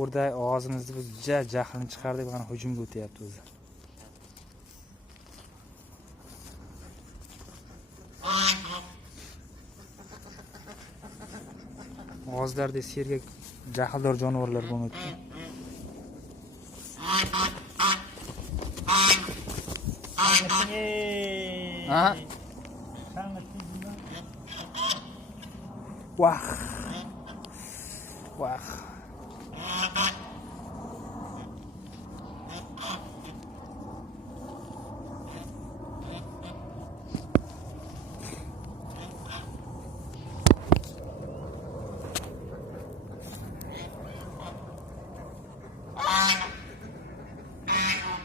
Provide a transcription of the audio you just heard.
o'rdak og'zimizni biz jahlini chiqardik, mana hujumga o'tyapti o'zi. Og'izlarda sergak jahldor jonivorlar bo'lib o'tdi. Ha? Vah.